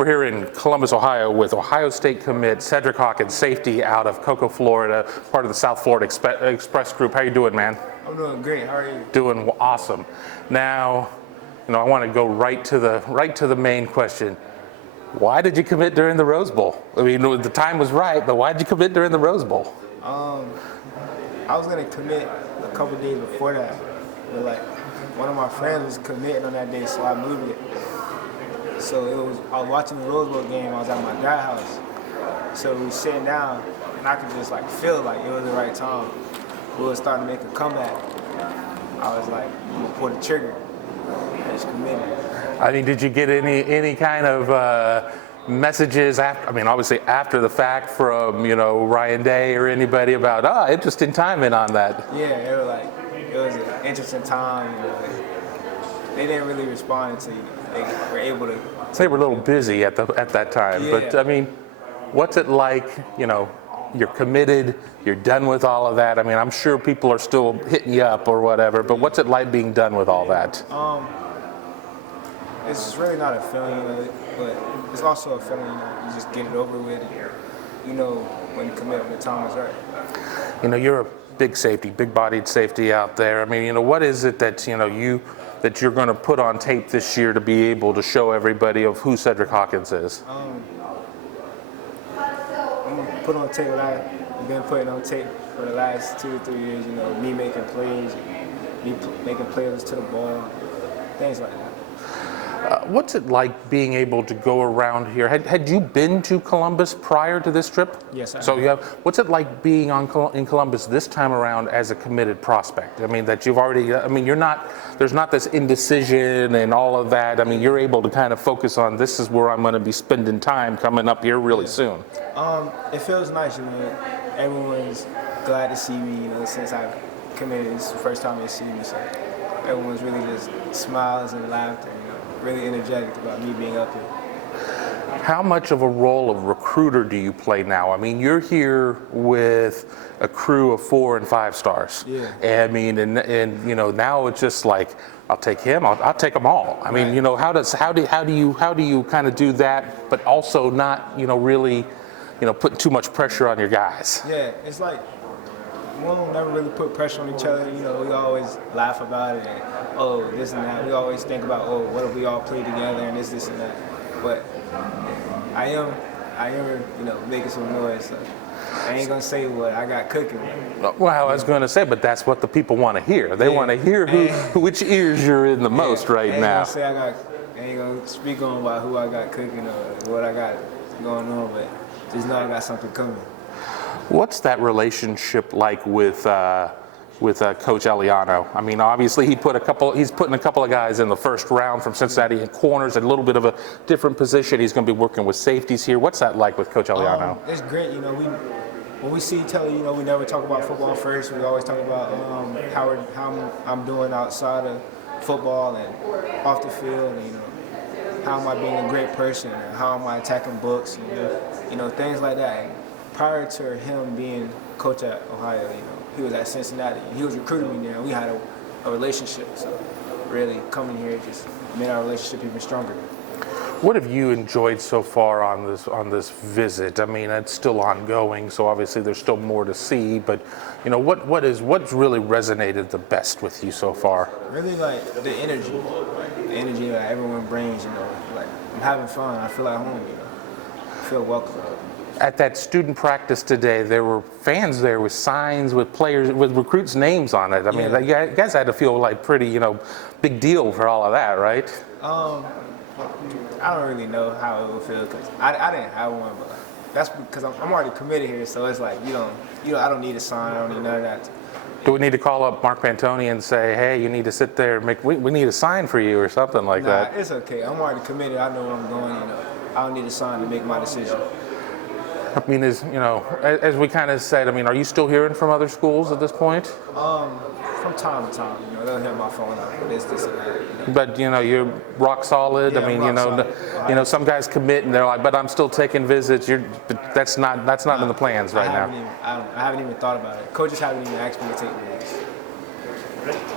We're here in Columbus, Ohio with Ohio State commit Cedrick Hawkins, safety out of Cocoa, Florida, part of the South Florida Express group. How you doing, man? I'm doing great. How are you? Doing awesome. Now, I want to go right to the main question. Why did you commit during the Rose Bowl? I mean, the time was right, but why did you commit during the Rose Bowl? I was gonna commit a couple days before that, but like one of my friends was committing on that day, so I moved it. So I was watching the Rose Bowl game. I was at my dad's house, so we were sitting down, and I could just like feel like it was the right time. We were starting to make a comeback. I was like, I'm gonna pull the trigger. I just committed. I mean, did you get any kind of messages after? I mean, obviously after the fact from Ryan Day or anybody about interesting timing on that. Yeah, it was an interesting time. They didn't really respond until they were able to. They were a little busy at that time, Yeah. but I mean, what's it like? You're committed, you're done with all of that. I mean, I'm sure people are still hitting you up or whatever, but what's it like being done with all that? It's really not a feeling, but it's also a feeling. You just get it over with. When you commit, when the time is right. You're a big safety, big-bodied safety out there. I mean, what is it that that you're going to put on tape this year to be able to show everybody of who Cedrick Hawkins is? I'm gonna put on tape what I've been putting on tape for the last 2 or 3 years. Me making plays, me making plays to the ball, things like that. What's it like being able to go around here? Had you been to Columbus prior to this trip? Yes, I have. So you have. What's it like being in Columbus this time around as a committed prospect? I mean, that you've already. I mean, there's not this indecision and all of that. I mean, you're able to kind of focus on this is where I'm going to be spending time coming up here really soon. It feels nice. Everyone's glad to see me. Since I've committed, it's the first time they see me. So everyone's really just smiles and laughter. Really energetic about me being up here. How much of a role of recruiter do you play now? I mean, you're here with a crew of 4 and 5 stars. Yeah. I mean, and now it's just like I'll take him. I'll take them all. I mean, how do you kind of do that, but also not really putting too much pressure on your guys? Yeah, it's like we don't never really put pressure on each other. We always laugh about it and this and that. We always think about what if we all play together and this and that. But I am making some noise. So I ain't gonna say what I got cooking. Well, I was going to say, but that's what the people want to hear. They want to hear which ears you're in the most right now. I ain't gonna speak on about who I got cooking or what I got going on, but just know I got something coming. What's that relationship like with Coach Eliano? I mean, obviously he's putting a couple of guys in the first round from Cincinnati in corners, a little bit of a different position. He's going to be working with safeties here. What's that like with Coach Eliano? It's great. When we see each other, we never talk about football first. We always talk about how I'm doing outside of football and off the field, and how am I being a great person, and how am I attacking books, and things like that. And prior to him being coach at Ohio, he was at Cincinnati. He was recruiting me there. We had a relationship. So really coming here just made our relationship even stronger. What have you enjoyed so far on this visit? I mean, it's still ongoing, so obviously there's still more to see. But what's really resonated the best with you so far? Really like the energy that everyone brings. Like I'm having fun. I feel at home. I feel welcome. At that student practice today, there were fans there with signs with players, with recruits' names on it. I mean, you guys had to feel like pretty, big deal for all of that, right? I don't really know how it would feel because I didn't have one, but that's because I'm already committed here. So it's like I don't need a sign. I don't need none of that. Do we need to call up Mark Pantoni and say, hey, you need to sit there and we need a sign for you or something like that? It's okay. I'm already committed. I know where I'm going. I don't need a sign to make my decision. I mean, as we kind of said, I mean, are you still hearing from other schools at this point? From time to time, they'll hit my phone up for this and that. But you're rock solid. Yeah, I mean, some guys commit and they're like, but I'm still taking visits. But that's not in the plans right now. I haven't even thought about it. Coaches haven't even asked me to take visits.